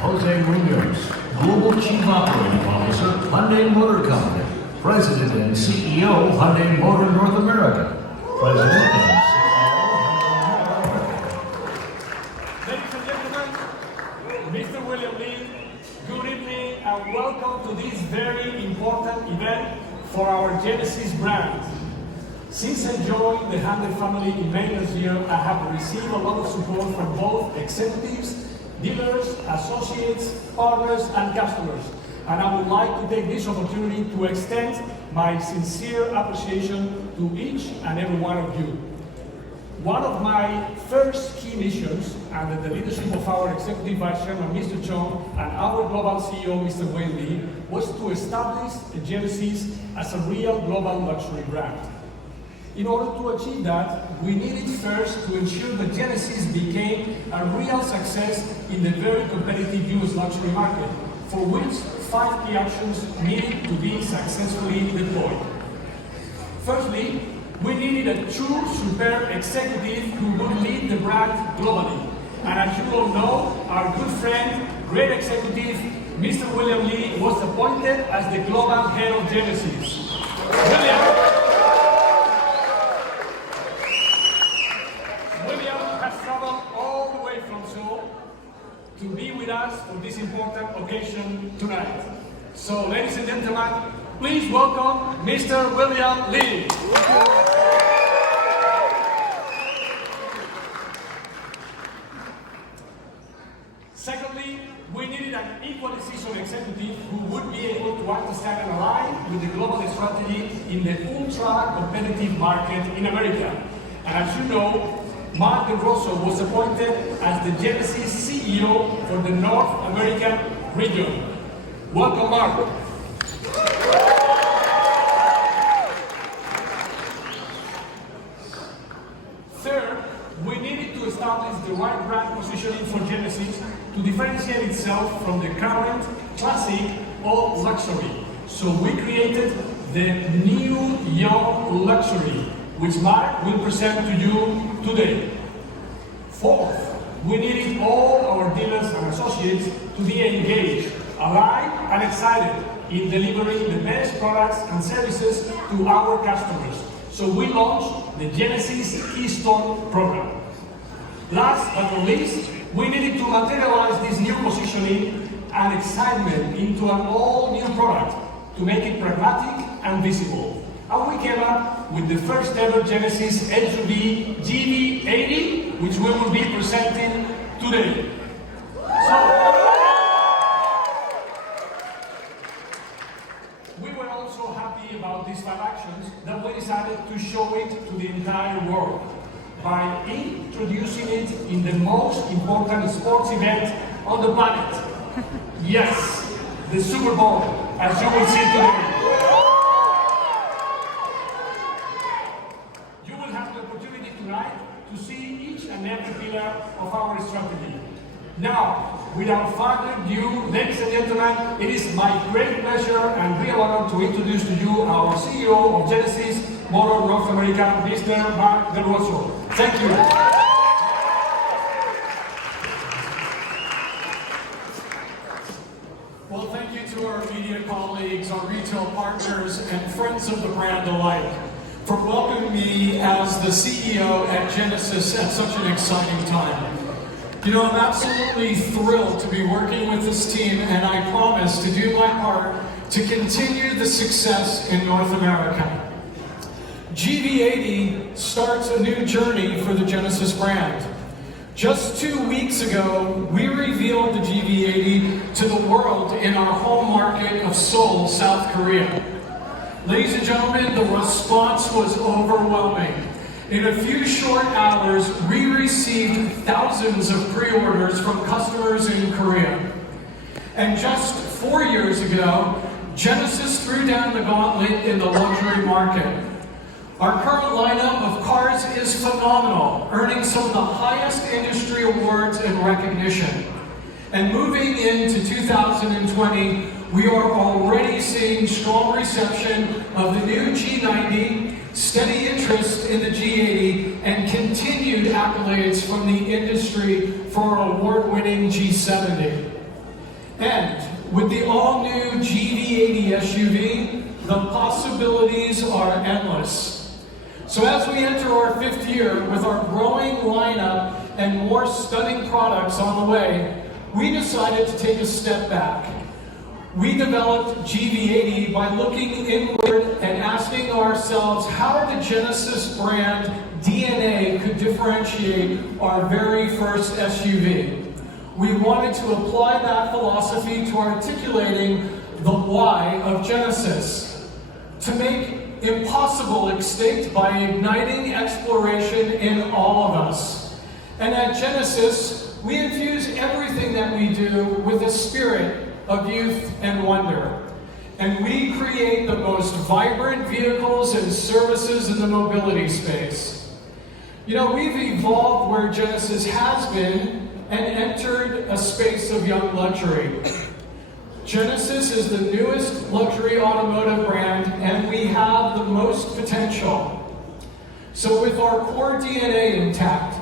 Jose Munoz, Global Chief Operating Officer, Hyundai Motor Company, President and CEO, Hyundai Motor North America, President and Ladies and gentlemen, Mr. William Lee, good evening and welcome to this very important event for our Genesis brand. Since I joined the Hyundai family in May this year, I have received a lot of support from both executives, dealers, associates, partners, and customers. And I would like to take this opportunity to extend my sincere appreciation to each and every one of you. One of my first key missions, under the leadership of our Executive Vice Chairman, Mr. Chong, and our Global CEO, Mr. Wayne Lee, was to establish Genesis as a real global luxury brand. In order to achieve that, we needed first to ensure that Genesis became a real success in the very competitive US luxury market, for which 5 key actions needed to be successfully deployed. Firstly, we needed a true superb executive who would lead the brand globally. And as you all know, our good friend, great executive, Mr. William Lee, was appointed as the global head of Genesis. William has traveled all the way from Seoul to be with us for this important occasion tonight. So, ladies and gentlemen, please welcome Mr. William Lee. Secondly, we needed an equally seasoned executive who would be able to understand and align with the global strategy in the ultra-competitive market in America. And as you know, Mark DeRosso was appointed as the Genesis CEO for the North American region. Welcome, Mark. Third, we needed to establish the right brand positioning for Genesis to differentiate itself from the current classic old luxury. So we created the new young luxury, which Mark will present to you today. Fourth, we needed all our dealers and associates to be engaged, aligned, and excited in delivering the best products and services to our customers. So we launched the Genesis Keystone program. Last but not least, we needed to materialize this new positioning and excitement into an all-new product to make it pragmatic and visible. And we came up with the first ever Genesis GV80, which we will be presenting today. So, we were also happy about these 5 actions that we decided to show it to the entire world by introducing it in the most important sports event on the planet. Yes, the Super Bowl, as you will see today. You will have the opportunity tonight to see each and every pillar of our strategy. Now, without further ado, ladies and gentlemen, it is my great pleasure and real honor to introduce to you our CEO of Genesis Motor North America, Mr. Mark DeRosso. Thank you. Well, thank you to our media colleagues, our retail partners, and friends of the brand alike for welcoming me as the CEO at Genesis at such an exciting time. You know, I'm absolutely thrilled to be working with this team, and I promise to do my part to continue the success in North America. GV80 starts a new journey for the Genesis brand. Just 2 weeks ago, we revealed the GV80 to the world in our home market of Seoul, South Korea. Ladies and gentlemen, the response was overwhelming. In a few short hours, we received thousands of pre-orders from customers in Korea. And just 4 years ago, Genesis threw down the gauntlet in the luxury market. Our current lineup of cars is phenomenal, earning some of the highest industry awards and recognition. And moving into 2020, we are already seeing strong reception of the new G90, steady interest in the G80, and continued accolades from the industry for our award-winning G70. And with the all-new GV80 SUV, the possibilities are endless. So as we enter our 5th year with our growing lineup and more stunning products on the way, we decided to take a step back. We developed GV80 by looking inward and asking ourselves how the Genesis brand DNA could differentiate our very first SUV. We wanted to apply that philosophy to articulating the why of Genesis, to make impossible extinct by igniting exploration in all of us. And at Genesis, we infuse everything that we do with a spirit of youth and wonder. And we create the most vibrant vehicles and services in the mobility space. You know, we've evolved where Genesis has been and entered a space of young luxury. Genesis is the newest luxury automotive brand, and we have the most potential. So with our core DNA intact,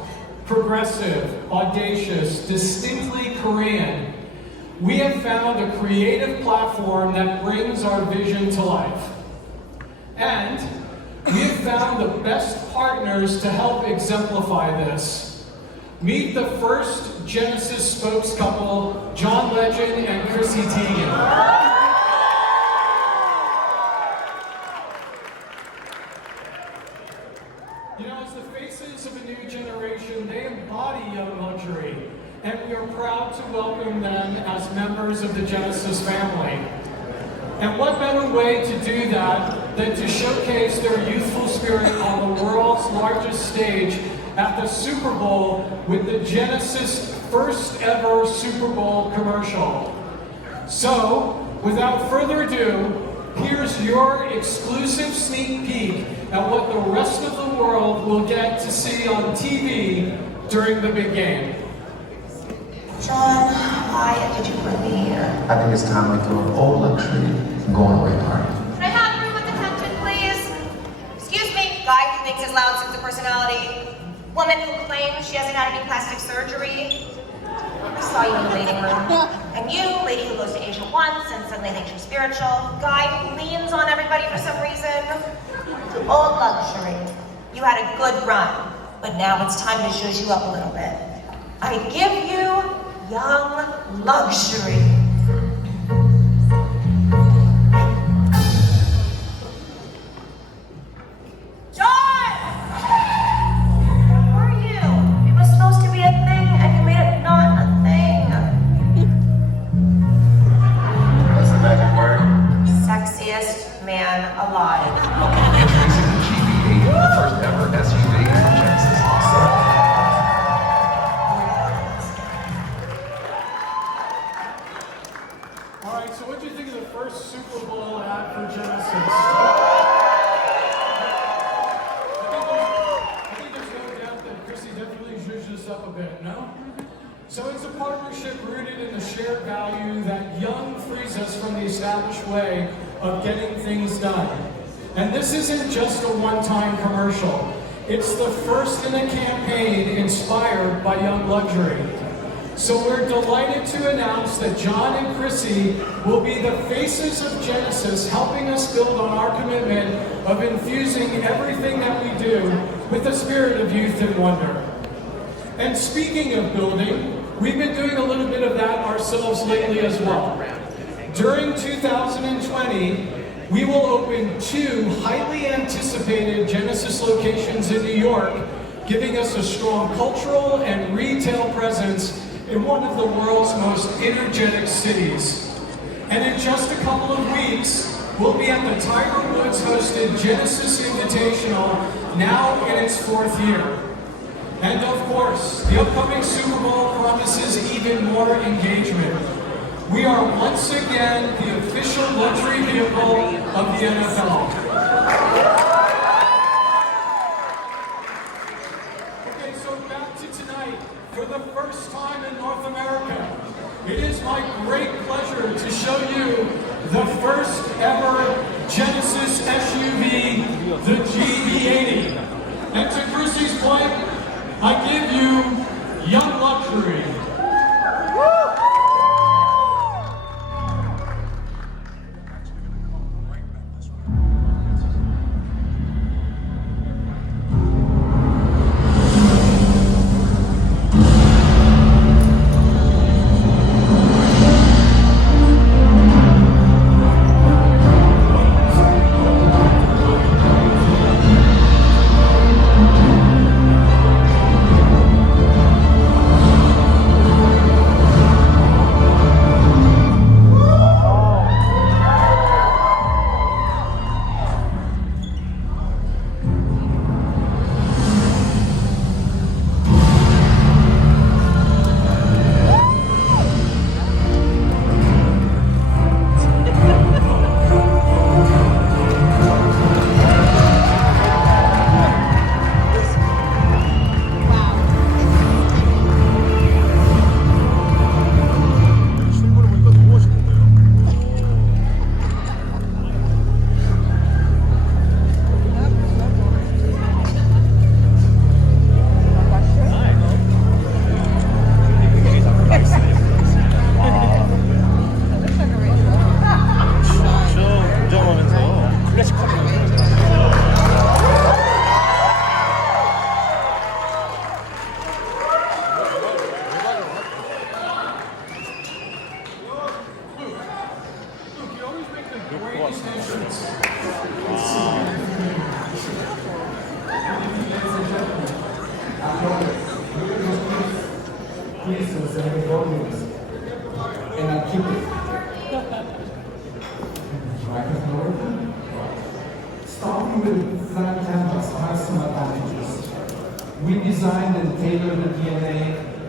progressive, audacious, distinctly Korean, we have found a creative platform that brings our vision to life. And we have found the best partners to help exemplify this. Meet the first Genesis spokes couple, John Legend and Chrissy Teigen. You know, as the faces of a new generation, they embody young luxury, and we are proud to welcome them as members of the Genesis family. And what better way to do that than to showcase their youthful spirit on the world's largest stage at the Super Bowl with the Genesis first ever Super Bowl commercial. So, without further ado, here's your exclusive sneak peek at what the rest of the world will get to see on TV during the big game. John, why did you bring me here? I think it's time to throw an old luxury going away party. Can I have room with attention, please? Excuse me, guy who thinks his loud sense of personality. Woman who claims she hasn't had any plastic surgery. I saw you in the waiting room. And you, lady who goes to Asia once and suddenly thinks you're spiritual. Guy who leans on everybody for some reason. Old luxury. You had a good run, but now it's time to zhuzh you up a little bit. I give you young luxury. Alive. Introducing the GV80, the first ever SUV from Genesis. All right, so what do you think of the first Super Bowl ad for Genesis? I think there's no doubt that Chrissy definitely zhuzhed us up a bit, no? So it's a partnership rooted in the shared value that young frees us from the established way of getting things done. And this isn't just a one-time commercial. It's the first in a campaign inspired by young luxury. So we're delighted to announce that John and Chrissy will be the faces of Genesis, helping us build on our commitment of infusing everything that we do with the spirit of youth and wonder. And speaking of building, we've been doing a little bit of that ourselves lately as well. During 2020, we will open 2 highly anticipated Genesis locations in New York, giving us a strong cultural and retail presence in one of the world's most energetic cities. And in just a couple of weeks, we'll be at the Tiger Woods-hosted Genesis Invitational, now in its 4th year. And of course, the upcoming Super Bowl promises even more engagement. We are once again the official luxury vehicle of the NFL. Okay, so back to tonight. For the first time in North America, it is my great pleasure to show you the first ever Genesis SUV, the GV80. And to Chrissy's point, I give you young luxury. Please, entrance. pieces and volumes, and I keep it. Microphone. Starting with flat canvas has some advantages. We designed and tailored the DNA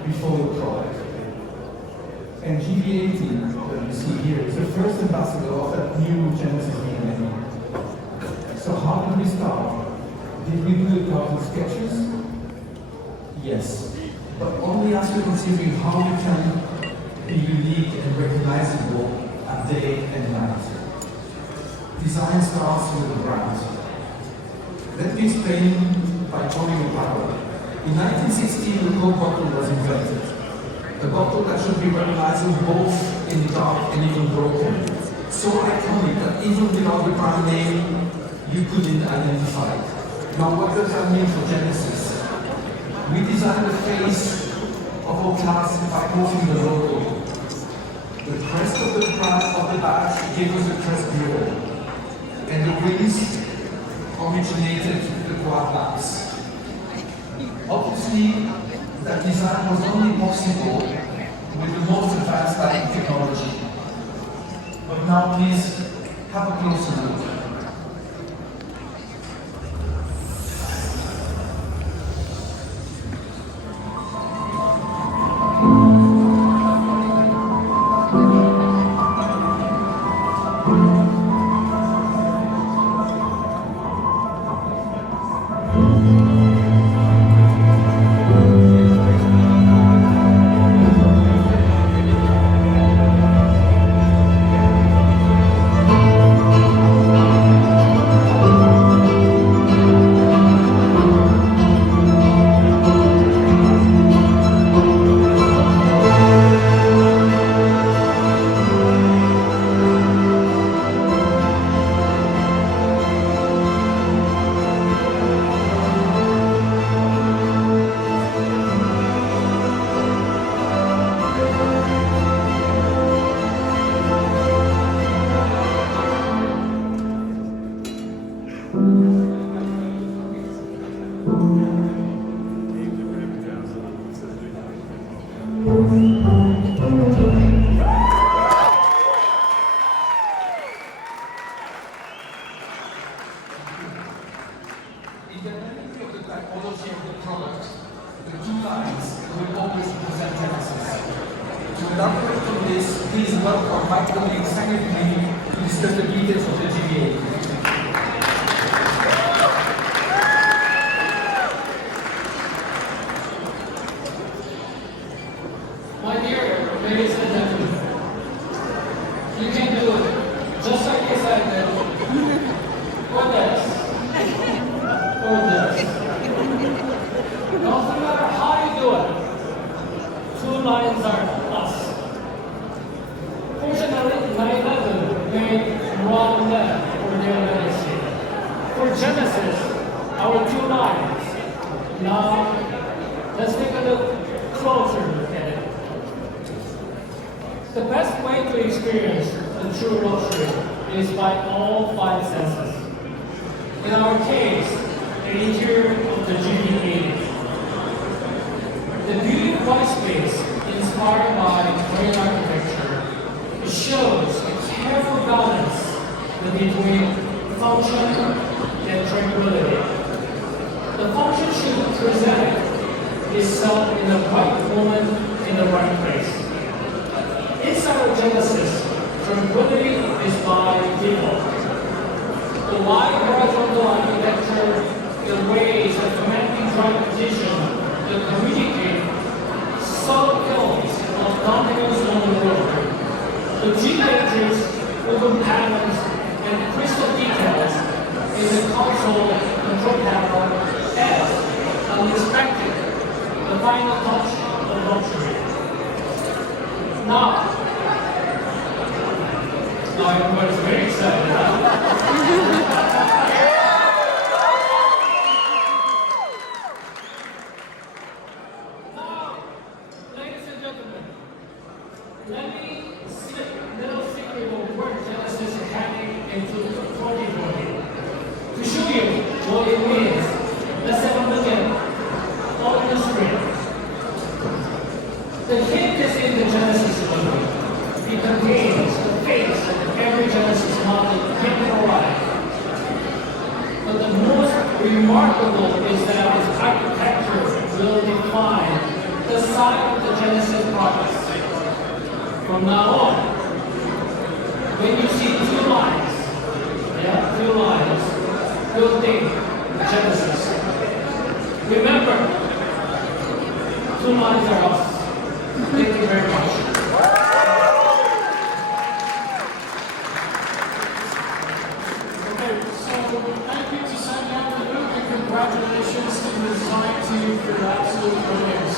before the product. And GV80, that you see here, is the first ambassador of that new Genesis DNA. So how did we start? Did we do it out of sketches? Yes. But only after considering how we can be unique and recognizable at day and night. Design starts with the brand. Let me explain by telling a parable. In 1916, the Coke bottle was invented. A bottle that should be recognizable both in the dark and even broken. So iconic that even without the brand name, you couldn't identify it. Now what does that mean for Genesis? We designed the face of our class by posing the logo. The crest of the brand of the badge gave us a crest bureau. And the wings originated the quad backs. Obviously, that design was only possible with the most advanced lighting technology. But now please have a closer look. Independently of the typology of the product, the two lines will always represent Genesis. To elaborate on this, please welcome my colleague Sangeet Lee to discuss the details of the GV80. My dear ladies and gentlemen, you can do it just like I said, or this, or this. No matter how you do it, two lines are us. Fortunately, 9/11 made one left for the legacy. For Genesis, our two lines. Now, let's take a look closer at it. The best way to experience the true luxury is by all five senses. In our case, the interior of the GV80. The beauty of white space inspired by marine architecture, it shows a careful balance between function and tranquility. The function should present itself in the right moment in the right place. Inside of Genesis, tranquility is by default. The wide horizontal architecture, the ways of commanding right position, that communicate subtle films of dominoes on the road. The geometrics, open patterns, and crystal details in the console control panel as unexpected, the final touch of luxury. Now everybody's very excited. Now, ladies and gentlemen, let me slip a little secret of where Genesis is heading into 2020. To show you what it means, let's have a look at on the screen. The hint is in the Genesis logo. It contains the face of every Genesis model hidden alive. But the most remarkable is that its architecture will define the side of the Genesis products. From now on, when you see two lines, you'll think Genesis. Remember, two lines are us. Thank you very much. Thank you to Sandy Luke and congratulations to the design team for your absolute brilliance.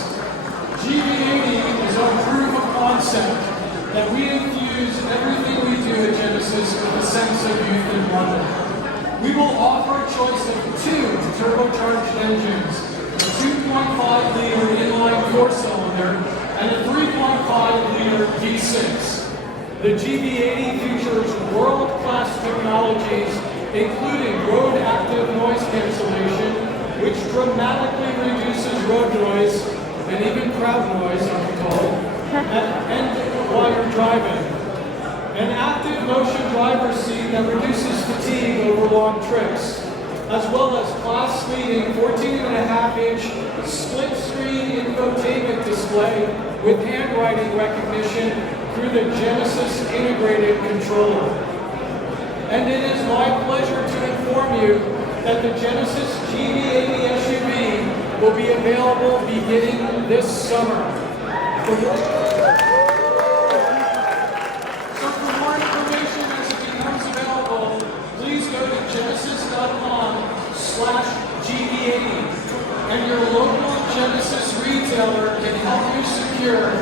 GV80 is our proof of concept that we infuse everything we do at Genesis with a sense of youth and wonder. We will offer a choice of two turbocharged engines, a 2.5-liter inline four-cylinder and a 3.5-liter V6. The GV80 features world-class technologies including road active noise cancellation, which dramatically reduces road noise and even crowd noise, I'm told, and while you're driving. An active motion driver's seat that reduces fatigue over long trips, as well as class-leading 14.5-inch split-screen infotainment display with handwriting recognition through the Genesis integrated controller. And it is my pleasure to inform you that the Genesis GV80 SUV will be available beginning this summer. So for more information as it becomes available, please go to genesis.com/GV80 and your local Genesis retailer can help you secure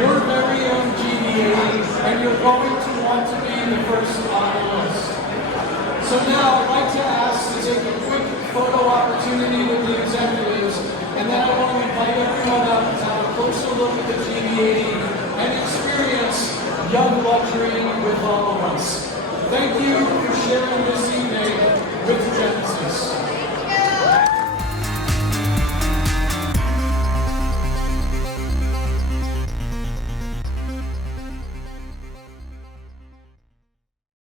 your very own GV80, and you're going to want to be the first on the list. So now I'd like to ask to take a quick photo opportunity with the executives, and then I want to invite everyone up to have a closer look at the GV80 and experience young luxury with all of us.